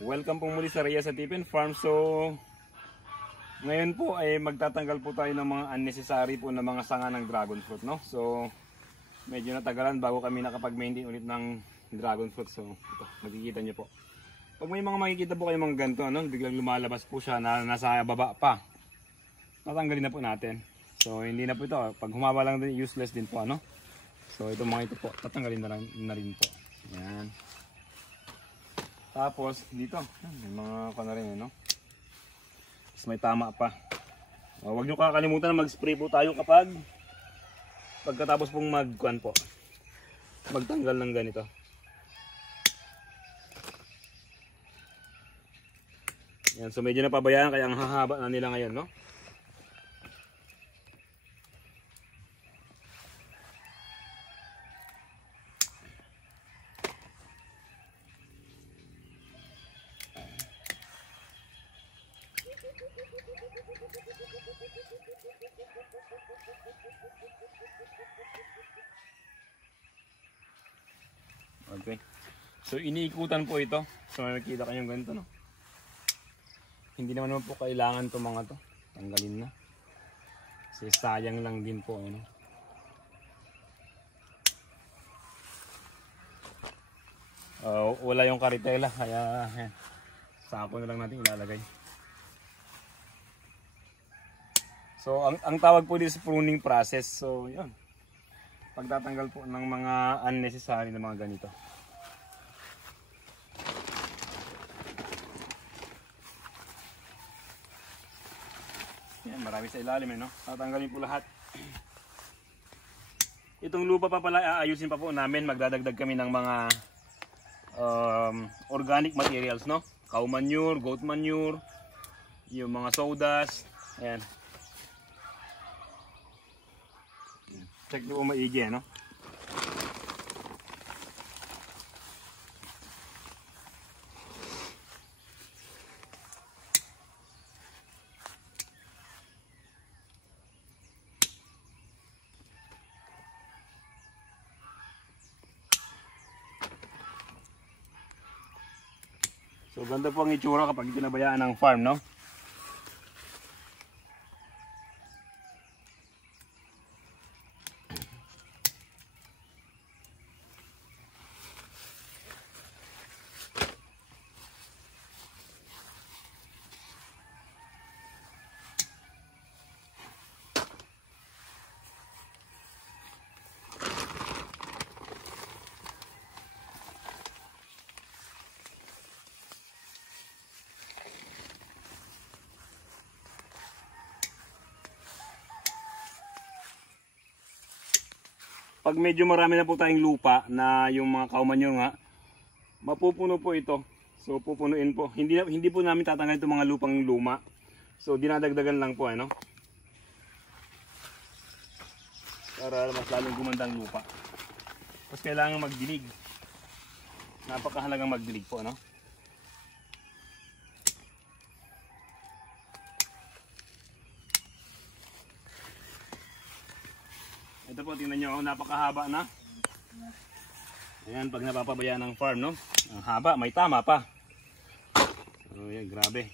Welcome po muli sa Rhea Satipin Farm. So ngayon po ay magtatanggal po tayo ng mga unnecessary po na mga sanga ng dragon fruit, no? So medyo natagalan bago kami nakapag-maintain ulit ng dragon fruit. So ito, makikita nyo po. Pag may mga makikita po kayo mga ganito, ano, biglang lumalabas po siya na nasa baba pa, tatanggalin na po natin. So hindi na po ito, pag humaba lang din, useless din po, ano? So itong mga ito po, tatanggalin na rin po. Yan. Tapos dito, may mga na rin, no? Tapos may tama pa. Huwag nyo kakalimutan na mag-spray po tayo pagkatapos pong magtanggal ng ganito. Yan, so medyo napabayaan kaya ang hahaba na nila ngayon, no? Okay. So iniikutan po ito. So nakikita kayong ganito, no? Hindi naman po kailangan itong mga to. Tanggalin na. Kasi sayang lang din po, ano? Wala yung karitela kaya sako na lang natin ilalagay. So ang tawag po dito sa pruning process. So yun. Pagtatanggal po ng mga unnecessary na mga ganito. Yan, marami sa ilalim, no? Tatanggalin po lahat. Itong lupa pa pala aayusin pa po namin. Magdadagdag kami ng mga organic materials, no? Cow manure, goat manure, yung mga sawdust. Ayan. Check nyo po maigi, no? So ganda po ang itsura kapag pinabayaan ng farm, no? Pag medyo marami na po tayong lupa na yung mga cow manure nga, mapupuno po ito. So pupunuin po. Hindi po namin tatanggalin itong mga lupang luma. So dinadagdagan lang po, ano? Para mas lalong gumanda ang lupa. Tapos kailangan magdilig. Napakahalagang magdilig po, ano? Ito po, tingnan nyo, napakahaba na. Ayan, pag napapabayaan ng farm, no? Ang haba, may tama pa. So, yan, grabe.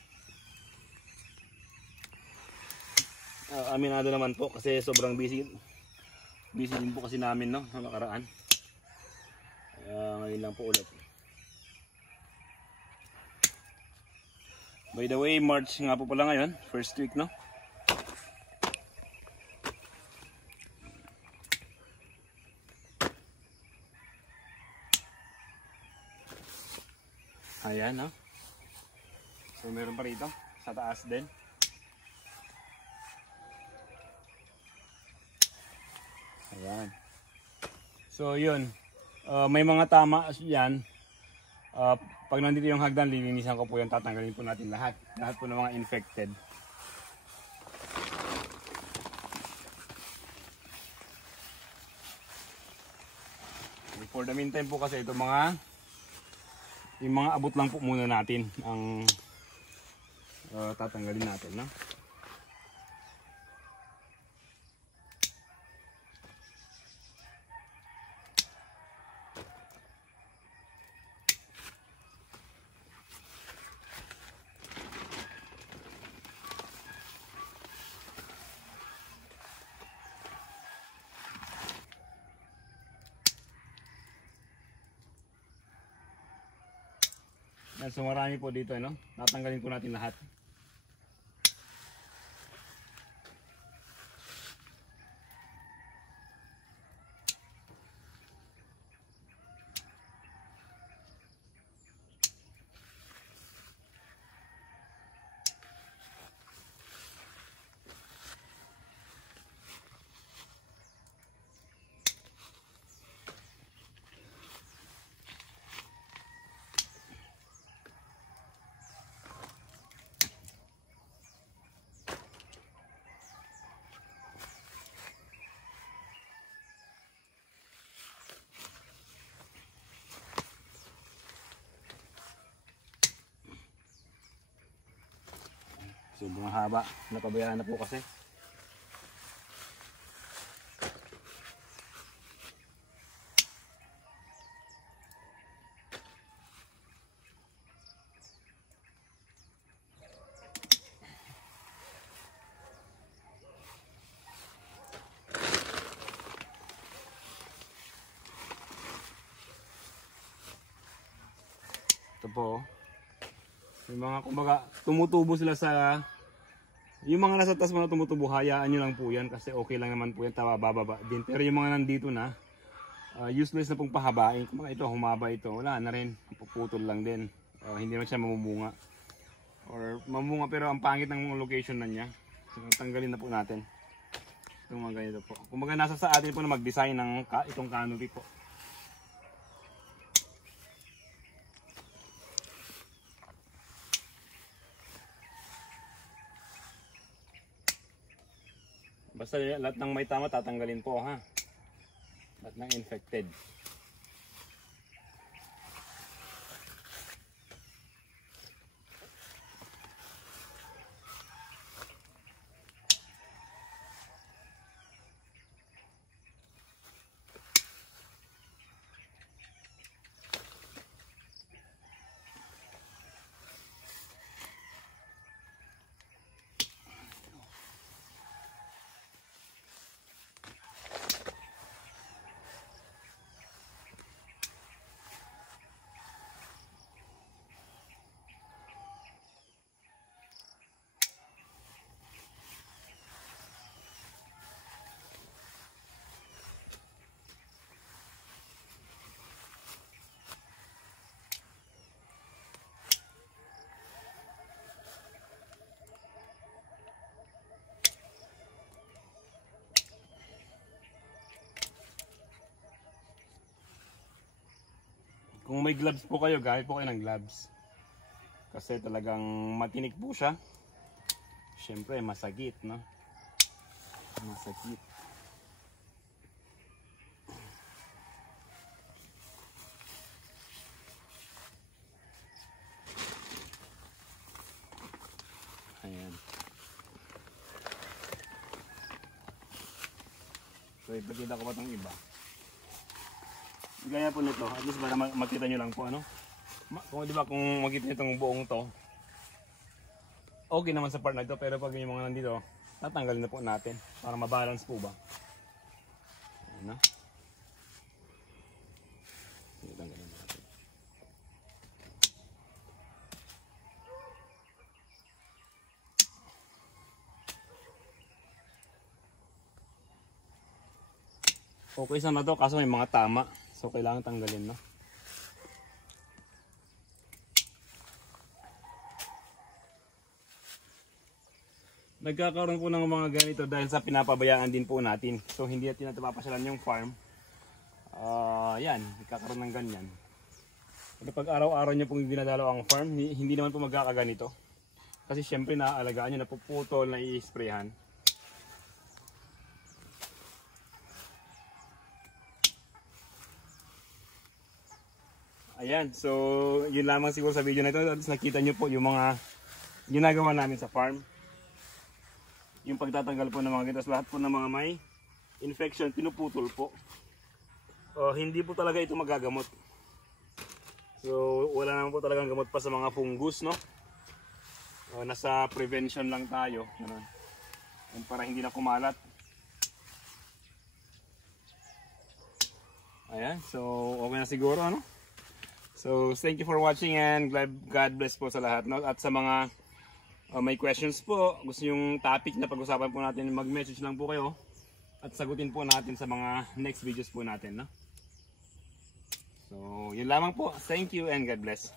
Aminado naman po kasi sobrang busy. Busy din po kasi namin, no? Sa nakaraan. Ngayon lang po ulit. By the way, March nga po pala ngayon. First week, no? Ayan, no? So meron pa rito sa taas din. Ayan. So yun, may mga tama yan. Pag nandito yung hagdan, lilinisan ko po yung tatanggalin po natin lahat po ng mga infected. For the meantime po kasi ito yung mga abot lang po muna natin ang tatanggalin natin, no? Yan, so marami po dito, no? Tatanggalin po natin lahat. Sobrang haba, napabayaan na po kasi. Ito po, yung mga kumbaga tumutubo sila sa, yung mga nasa taas mo na tumutubo, hayaan nyo lang po yan kasi okay lang naman po yan, bababa din. Pero yung mga nandito na, useless na pong pahabain. Kumbaga ito, humaba ito, wala na rin, puputol lang din. Hindi naman siya mamumunga. Or mamunga pero ang pangit ng location na niya. So tanggalin na po natin. Itong mga ganito po. Kumbaga nasa sa atin po na mag-design ng itong canopy po. Basta lahat ng may tama tatanggalin po ha. Lahat ng infected. Kung may gloves po kayo, gamit po kayo ng gloves. Kasi talagang matinik po siya. Siyempre, masagit, no? Masagit. Ayan. So, ipagkita ko pa itong iba. Gaya po nito, at least para makita nyo lang po ano. Kung di ba kung makita nyo itong buong to, okay naman sa part na ito, pero pag yung mga nandito, tatanggalin na po natin para mabalance po ba. Ayan na. Tanggalin natin. Okay sana to, kaso may mga tama. So kailangan tanggalin, no? Nagkakaroon po ng mga ganito dahil sa pinapabayaan din po natin. So hindi natin napapasyalan yung farm. Yan, nagkakaroon ng ganyan. Pero pag araw-araw nyo pong dinadalaw ang farm, hindi naman po magkakaganito. Kasi syempre naaalagaan nyo, napuputol, nai-sprayhan. Ayan, so yun lamang siguro sa video na ito. At nakita nyo po yung mga ginagawa namin sa farm. Yung pagtatanggal po ng mga ganito, lahat po ng mga may infection, pinuputol po. Hindi po talaga ito magagamot. So wala naman po talagang gamot pa sa mga fungus, no? Nasa prevention lang tayo. Ganun. Para hindi na kumalat. Ayan, so okay na siguro, ano? So So thank you for watching and God bless po sa lahat, no? At sa mga may questions po, gusto yung topic na pag-usapan po natin, mag-message lang po kayo at sagutin po natin sa mga next videos po natin, no? So yun lamang po. Thank you and God bless.